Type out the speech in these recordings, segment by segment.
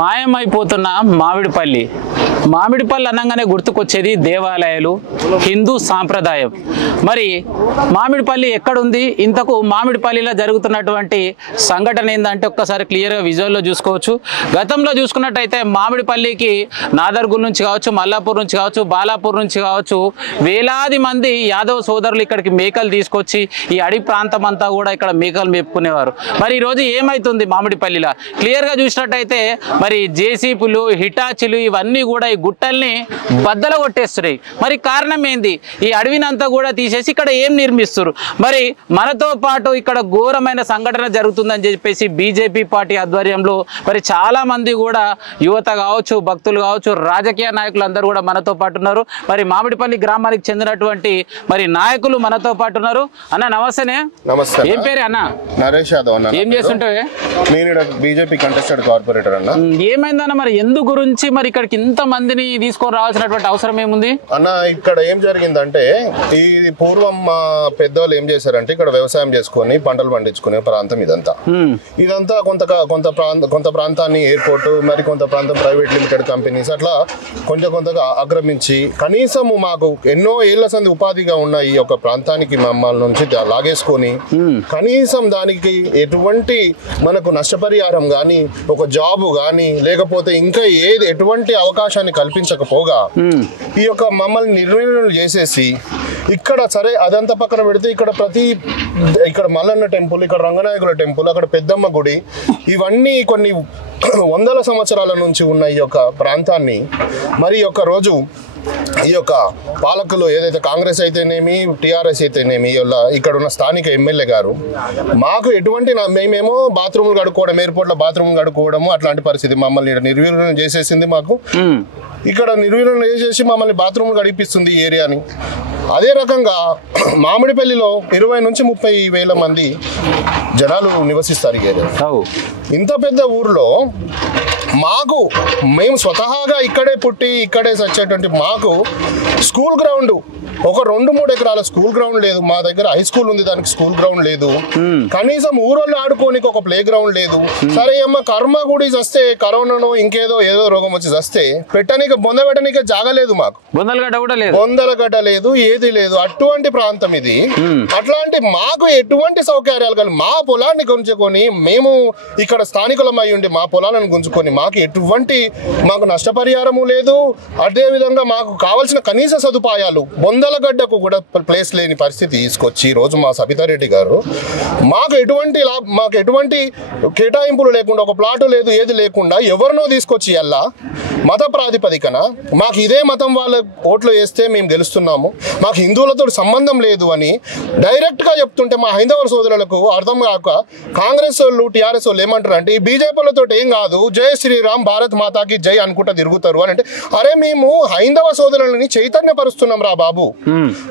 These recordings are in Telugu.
మాయమైపోతున్న మామిడిపల్లి. మామిడిపల్లి అనగానే గుర్తుకొచ్చేది దేవాలయాలు, హిందూ సాంప్రదాయం. మరి మామిడిపల్లి ఎక్కడుంది? ఇంతకు మామిడిపల్లిలో జరుగుతున్నటువంటి సంఘటన ఏంటంటే ఒక్కసారి క్లియర్గా విజువల్లో చూసుకోవచ్చు. గతంలో చూసుకున్నట్టయితే మామిడిపల్లికి నాదర్గుల్ నుంచి కావచ్చు, మల్లాపూర్ నుంచి కావచ్చు, బాలాపూర్ నుంచి కావచ్చు వేలాది మంది యాదవ్ సోదరులు ఇక్కడికి మేకలు తీసుకొచ్చి ఈ అడవి ప్రాంతం అంతా కూడా ఇక్కడ మేకలు మేపుకునేవారు. మరి ఈరోజు ఏమైతుంది మామిడిపల్లిలో క్లియర్గా చూసినట్టయితే మరి జేసీపీలు, హిటాచీలు ఇవన్నీ కూడా ఈ గుట్టల్ని బద్దలు కొట్టేస్తున్నాయి. మరి కారణం ఏంది? ఈ అడవినంతా కూడా తీసేసి ఇక్కడ ఏం నిర్మిస్తారు? మరి మనతో పాటు ఇక్కడ ఘోరమైన సంఘటన జరుగుతుందని చెప్పేసి బీజేపీ పార్టీ ఆధ్వర్యంలో మరి చాలా మంది కూడా యువత కావచ్చు, భక్తులు కావచ్చు, రాజకీయ నాయకులు అందరూ కూడా మనతో పాటు ఉన్నారు. మరి మామిడిపల్లి గ్రామానికి చెందినటువంటి మరి నాయకులు మనతో పాటు ఉన్నారు. అన్న నమస్తేనే. నమస్తే. ఏం పేరు అన్న? నరేష్ యాదవ్ అన్న. ఏం చేస్తుంటావే? నేను బీజేపీ కంటెస్టెడ్ కార్పొరేటర్ అన్న. ఏమైందన్న మరి ఎందు గురించి మరి ఇక్కడికి ఇంత మందిని తీసుకొని రావాల్సినటువంటి అవసరం ఏముంది అన్న? ఇక్కడ ఏం జరిగిందంటే ఈ పూర్వం మా పెద్దవాళ్ళు ఏం చేశారంటే ఇక్కడ వ్యవసాయం చేసుకొని పంటలు పండించుకునే ప్రాంతం ఇదంతా. కొంత ప్రాంతాన్ని ఎయిర్పోర్ట్, మరి కొంత ప్రాంతం ప్రైవేట్ లిమిటెడ్ కంపెనీస్ అట్లా కొంతగా ఆక్రమించి కనీసము మాకు ఎన్నో ఏళ్ల సంది ఉపాధిగా ఉన్న ఈ యొక్క ప్రాంతానికి మమ్మల్ని నుంచి లాగేసుకొని కనీసం దానికి ఎటువంటి మనకు నష్టపరిహారం కానీ, ఒక జాబు కానీ, లేకపోతే ఇంకా ఎటువంటి అవకాశాన్ని కల్పించకపోగా ఈ యొక్క మమ్మల్ని నిర్వీర్యం చేసేసి ఇక్కడ సరే అదంతా పక్కన పెడితే ఇక్కడ మల్లన్న టెంపుల్, ఇక్కడ రంగనాయకుల టెంపుల్, అక్కడ పెద్దమ్మ గుడి, ఇవన్నీ కొన్ని వందల సంవత్సరాల నుంచి ఉన్న ఈ యొక్క ప్రాంతాన్ని మరి యొక్క రోజు ఈ యొక్క పాలకులు ఏదైతే కాంగ్రెస్ అయితేనేమి, టీఆర్ఎస్ అయితేనేమి, ఇక్కడ ఉన్న స్థానిక ఎమ్మెల్యే గారు మాకు ఎటువంటి మేమేమో బాత్రూములు కడుక్కోవడం, ఎయిర్పోర్ట్లో బాత్రూమ్ కడుక్కోవడము అట్లాంటి పరిస్థితి మమ్మల్ని నిర్వీర్యం చేసేసింది. మాకు ఇక్కడ నిర్వీర్యం చేసేసి మమ్మల్ని బాత్రూములు గడిపిస్తుంది ఈ ఏరియాని. అదే రకంగా మామిడిపల్లిలో 20 నుంచి 30 వేల మంది జనాలు నివసిస్తారు ఈ ఏరియా. ఇంత పెద్ద ఊర్లో మేము స్వతహాగా ఇక్కడే పుట్టి ఇక్కడే చచ్చేటువంటి మాకు స్కూల్ గ్రౌండ్ ఒక 2-3 ఎకరాల స్కూల్ గ్రౌండ్ లేదు. మా దగ్గర హై స్కూల్ ఉంది, దానికి స్కూల్ గ్రౌండ్ లేదు. కనీసం ఊరోళ్ళు ఆడుకోనికి ఒక ప్లే గ్రౌండ్ లేదు. సరే అమ్మ కర్మ గుడి వస్తే కరోనానో ఇంకేదో ఏదో రోగం వచ్చి వస్తే బొందబెట్టనికే జాగలేదు. మాకు బొందలగడ్డ లేదు, ఏది లేదు. అటువంటి ప్రాంతం ఇది. అట్లాంటి మాకు ఎటువంటి సౌకర్యాలు కానీ మా పొలాన్ని గుంజుకొని మేము ఇక్కడ స్థానికులమై ఉండి మా పొలాలను గుంజుకొని మాకు నష్టపరిహారము లేదు. అదే విధంగా మాకు కావాల్సిన కనీస సదుపాయాలు బొందలగడ్డకు కూడా ప్లేస్ లేని పరిస్థితి తీసుకొచ్చి ఈరోజు మా సబితారెడ్డి గారు మాకు ఎటువంటి కేటాయింపులు లేకుండా, ఒక ప్లాటు లేదు, ఏది లేకుండా ఎవరినో తీసుకొచ్చి అలా మత ప్రాతిపదికన మాకు ఇదే మతం వాళ్ళ ఓట్లు వేస్తే మేము గెలుస్తున్నాము, మాకు హిందువులతో సంబంధం లేదు అని డైరెక్ట్గా చెప్తుంటే మా హైందవ సోదరులకు అర్థం కాక కాంగ్రెస్ వాళ్ళు, టీఆర్ఎస్ వాళ్ళు ఏమంటారు అంటే ఈ బీజేపీలతో ఏం కాదు, జై శ్రీరామ్, భారత్ మాతాకి జై అనుకుంటా తిరుగుతారు అని అంటే, అరే మేము హైందవ సోదరులని చైతన్యపరుస్తున్నాం రా బాబు.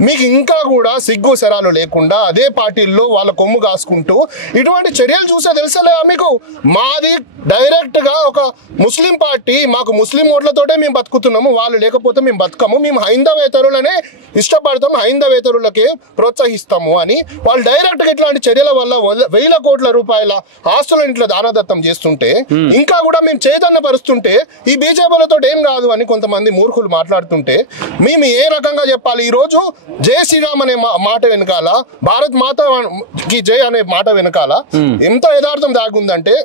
మీకు ఇంకా కూడా సిగ్గు శరాలు లేకుండా అదే పార్టీల్లో వాళ్ళ కొమ్ము కాసుకుంటూ ఇటువంటి చర్యలు చూసే తెలుసలే మీకు. మాది డైరెక్ట్ గా ఒక ముస్లిం పార్టీ, మాకు ముస్లిం ఓట్లతోటే మేము బతుకుతున్నాము, వాళ్ళు లేకపోతే మేము బతుకము, మేము హైందవేతరులనే ఇష్టపడతాము, హైందవేతరులకే ప్రోత్సహిస్తాము అని వాళ్ళు డైరెక్ట్ గా ఇట్లాంటి చర్యల వల్ల 1,000 కోట్ల రూపాయల ఆస్తులను ఇట్లా దానదత్తం చేస్తుంటే ఇంకా కూడా మేము చైతన్యపరుస్తుంటే ఈ బీజేపీలతో ఏం కాదు అని కొంతమంది మూర్ఖులు మాట్లాడుతుంటే మేము ఏ రకంగా చెప్పాలి? ఈరోజు జై శ్రీరామ్ అనే మాట వెనకాల, భారత్ మాతాకి జై అనే మాట వెనకాల ఎంత యథార్థం దాగుందంటే,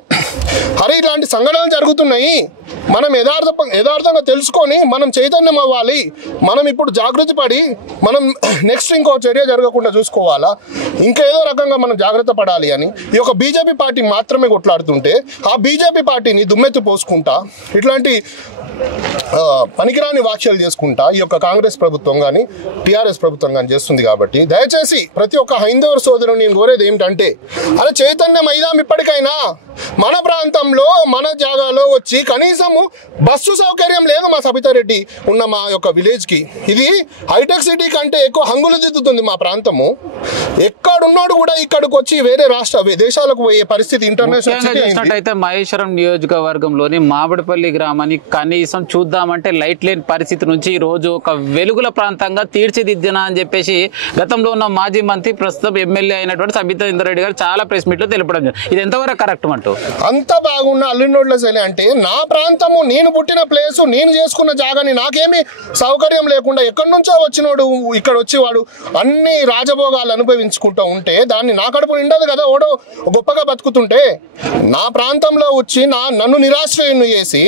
అరే ఇలాంటి సంఘటనలు జరుగుతున్నాయి, మనం యథార్థంగా తెలుసుకొని మనం చైతన్యం అవ్వాలి, మనం ఇప్పుడు జాగృతి పడి మనం నెక్స్ట్ ఇంకో చర్య జరగకుండా చూసుకోవాలా, ఇంకేదో రకంగా మనం జాగ్రత్త పడాలి అని ఈ యొక్క బీజేపీ పార్టీ మాత్రమే కొట్లాడుతుంటే ఆ బీజేపీ పార్టీని దుమ్మెత్తి పోసుకుంటా ఇట్లాంటి పనికిరాని వ్యాఖ్యలు చేసుకుంటా ఈ యొక్క కాంగ్రెస్ ప్రభుత్వం కానీ టీఆర్ఎస్ ప్రభుత్వం కానీ చేస్తుంది. కాబట్టి దయచేసి ప్రతి ఒక్క హైందవ సోదరుని నేను కోరేది ఏమిటంటే, అలా చైతన్యం అయిదాం. ఇప్పటికైనా మన ప్రాంతంలో మన జాగాలో వచ్చి కనీసము బస్సు సౌకర్యం లేదు మా సబితారెడ్డి ఉన్న మా యొక్క విలేజ్కి. ఇది హైటెక్ సిటీ కంటే ఎక్కువ హంగులు దిద్దుతుంది మా ప్రాంతము. ఎక్కడున్నాడు కూడా ఇక్కడికి వచ్చి వేరే దేశాలకు పోయే పరిస్థితి ఇంటర్నేషనల్. అయితే మహేశ్వరం నియోజకవర్గంలోని మామిడిపల్లి గ్రామాన్ని కనీసం చూద్దామంటే లైట్ లేని పరిస్థితి నుంచి ఈ రోజు ఒక వెలుగుల ప్రాంతంగా తీర్చిదిద్దిన అని చెప్పేసి గతంలో ఉన్న మాజీ మంత్రి ప్రస్తుతం ఎమ్మెల్యే అయినటువంటి సబితా ఇంద్రారెడ్డి గారు చాలా ప్రెస్ మీట్ లో తెలపడం. ఇది ఎంతవరకు కరెక్ట్ అంటారు? అన్నట్టు. అంత బాగున్న అల్లినోడ్ల శైలి అంటే నా ప్రాంతము, నేను పుట్టిన ప్లేసు, నేను చేసుకున్న జాగాని నాకేమీ సౌకర్యం లేకుండా ఎక్కడి నుంచో వచ్చినోడు ఇక్కడ వచ్చి వాడు అన్ని రాజభోగాలు అనుభవించుకుంటూ ఉంటే దాన్ని నా కడుపు నిండదు కదా. ఓడో గొప్పగా బతుకుతుంటే నా ప్రాంతంలో వచ్చి నన్ను నిరాశ్రయుని చేసి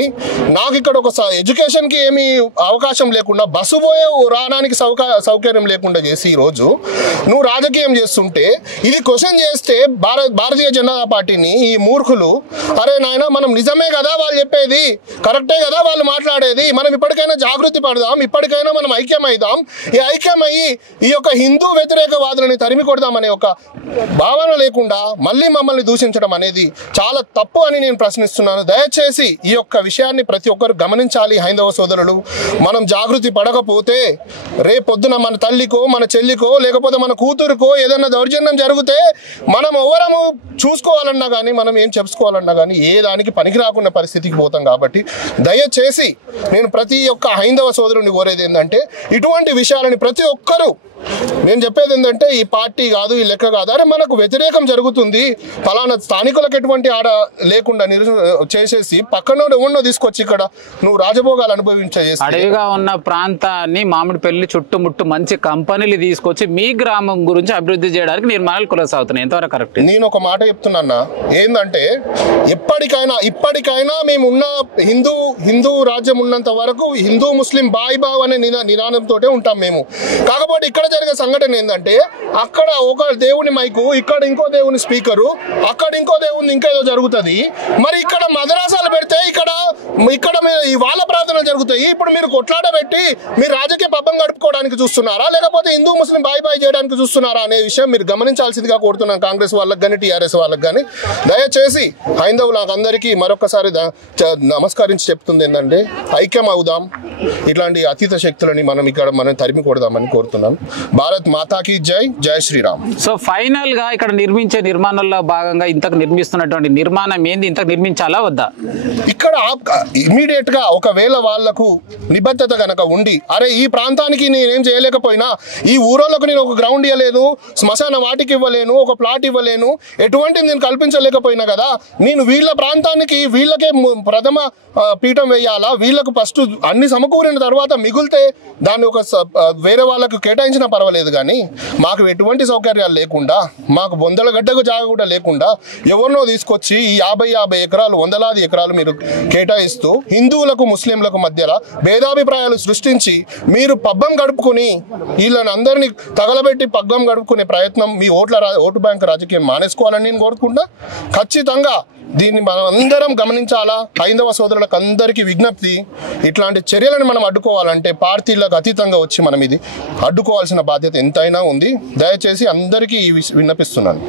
నాకు ఇక్కడ ఒక ఎడ్యుకేషన్కి ఏమీ అవకాశం లేకుండా బస్సు పోయే రావడానికి సౌకర్యం లేకుండా చేసి ఈరోజు నువ్వు రాజకీయం చేస్తుంటే ఇది క్వశ్చన్ చేస్తే భారతీయ జనతా పార్టీని ఈ మూర్ఖులు, అరే నాయన మనం నిజమే కదా వాళ్ళు చెప్పేది, కరెక్టే కదా వాళ్ళు మాట్లాడేది, మనం ఇప్పటికైనా జాగృతి పడదాం, ఇప్పటికైనా మనం ఐక్యమైదాం, ఈ ఐక్యమయ్యి ఈ యొక్క హిందూ వ్యతిరేకవాదులని తరిమి కొడదామనే ఒక భావన లేకుండా మళ్ళీ మమ్మల్ని దూషించడం అనేది చాలా తప్పు అని నేను ప్రశ్నిస్తున్నాను. దయచేసి ఈ యొక్క విషయాన్ని ప్రతి ఒక్కరు గమనించాలి. హైందవ సోదరులు, మనం జాగృతి పడకపోతే రేపొద్దున మన తల్లికో మన చెల్లికో లేకపోతే మన కూతురుకో ఏదైనా దౌర్జన్యం జరిగితే మనం ఎవరము చూసుకోవాలన్నా కానీ మనం ఏం చెప్పుకోవాలన్నా కానీ ఏ దానికి పనికి రాకుండా పరిస్థితికి పోతాం. కాబట్టి దయచేసి నేను ప్రతి ఒక్క హైందవ సోదరుని కోరేది ఏంటంటే ఇటువంటి విషయాలని ప్రతి ఒక్కరూ, నేను చెప్పేది ఏంటంటే ఈ పార్టీ కాదు, ఈ లెక్క కాదు, అరే మనకు వ్యతిరేకం జరుగుతుంది ఫలానా స్థానికులకు ఎటువంటి ఆడ లేకుండా చేసేసి పక్కన ఎవరినో తీసుకొచ్చి ఇక్కడ నువ్వు రాజభోగాలు అనుభవించేసి అడవిగా ఉన్న ప్రాంతాన్ని మామిడిపల్లి చుట్టుముట్టు మంచి కంపెనీలు తీసుకొచ్చి మీ గ్రామం గురించి అభివృద్ధి చేయడానికి నిర్మాణాలు కొనసాగుతున్నాయి. ఎంతవరకు కరెక్ట్? నేను ఒక మాట చెప్తున్నా ఏంటంటే ఇప్పటికైనా మేము ఉన్న హిందూ రాజ్యం ఉన్నంత వరకు హిందూ ముస్లిం బాయ్ బావ్ అనే నినాదంతో ఉంటాం మేము. కాకపోతే ఇక్కడ జరిగే సంఘటన ఏంటంటే అక్కడ ఒక దేవుని మైకు, ఇక్కడ ఇంకో దేవుని స్పీకరు, అక్కడ ఇంకో దేవుని ఇంకేదో జరుగుతుంది. మరి ఇక్కడ మదరాసాలు పెడితే ఇక్కడ వాళ్ళ ప్రార్థనలు జరుగుతాయి. ఇప్పుడు మీరు కొట్లాట పెట్టి మీరు రాజకీయ పబ్బం గడుపుకోవడానికి చూస్తున్నారా లేకపోతే హిందూ ముస్లిం బాయ్ బాయ్ చేయడానికి చూస్తున్నారా అనే విషయం మీరు గమనించాల్సిందిగా కోరుతున్నాను. కాంగ్రెస్ వాళ్ళకి కానీ టీఆర్ఎస్ వాళ్ళకి కానీ దయచేసి హైందవులకు అందరికీ మరొకసారి నమస్కరించి చెప్తుంది ఏంటంటే ఐక్యం అవుదాం, ఇట్లాంటి అతీత శక్తులని మనం తరిమి కొడదామని కోరుతున్నాం. భారత్ మాతాకి జై, జై శ్రీరామ్. సో ఫైనల్ గా ఇక్కడ నిర్మించే నిర్మాణంలో భాగంగా ఇంతకు నిర్మిస్తున్నటువంటి నిర్మాణం ఏంది, ఇంతకు నిర్మించాలా వద్దా? ఇక్కడ ఇమీడియట్ గా ఒకవేళ వాళ్లకు నిబద్ధత గనక ఉండి అరే ఈ ప్రాంతానికి నేనేం చేయలేకపోయినా, ఈ ఊరోళ్ళకు నేను ఒక గ్రౌండ్ ఇవ్వలేదు, శ్మశాన వాటికి ఇవ్వలేను, ఒక ప్లాట్ ఇవ్వలేను, ఎటువంటిది నేను కల్పించలేకపోయినా కదా, నేను వీళ్ళ ప్రాంతానికి వీళ్ళకే ప్రథమ పీఠం వేయాలా, వీళ్ళకు ఫస్ట్ అన్ని సమకూరిన తర్వాత మిగిలితే దాన్ని ఒక వేరే వాళ్ళకు కేటాయించినా పర్వాలేదు. కానీ మాకు ఎటువంటి సౌకర్యాలు లేకుండా, మాకు బొందల గడ్డకు జాగ కూడా లేకుండా ఎవరినో తీసుకొచ్చి ఈ 50 ఎకరాలు, వందలాది ఎకరాలు మీరు కేటాయిస్తూ హిందువులకు ముస్లింలకు మధ్యలో భేదాభిప్రాయాలు సృష్టించి మీరు పబ్బం గడుపుకుని వీళ్ళని అందరినీ తగలబెట్టి పబ్బం గడుపుకునే ప్రయత్నం, మీ ఓటు బ్యాంక్ రాజకీయం మానేసుకోవాలని నేను కోరుకుంటా. ఖచ్చితంగా దీన్ని మనం అందరం గమనించాలా. హైందవ సోదరులకు అందరికీ విజ్ఞప్తి, ఇట్లాంటి చర్యలను మనం అడ్డుకోవాలంటే పార్టీలకు అతీతంగా వచ్చి మనం ఇది అడ్డుకోవాల్సిన బాధ్యత ఎంతైనా ఉంది. దయచేసి అందరికీ విన్నపిస్తున్నాను.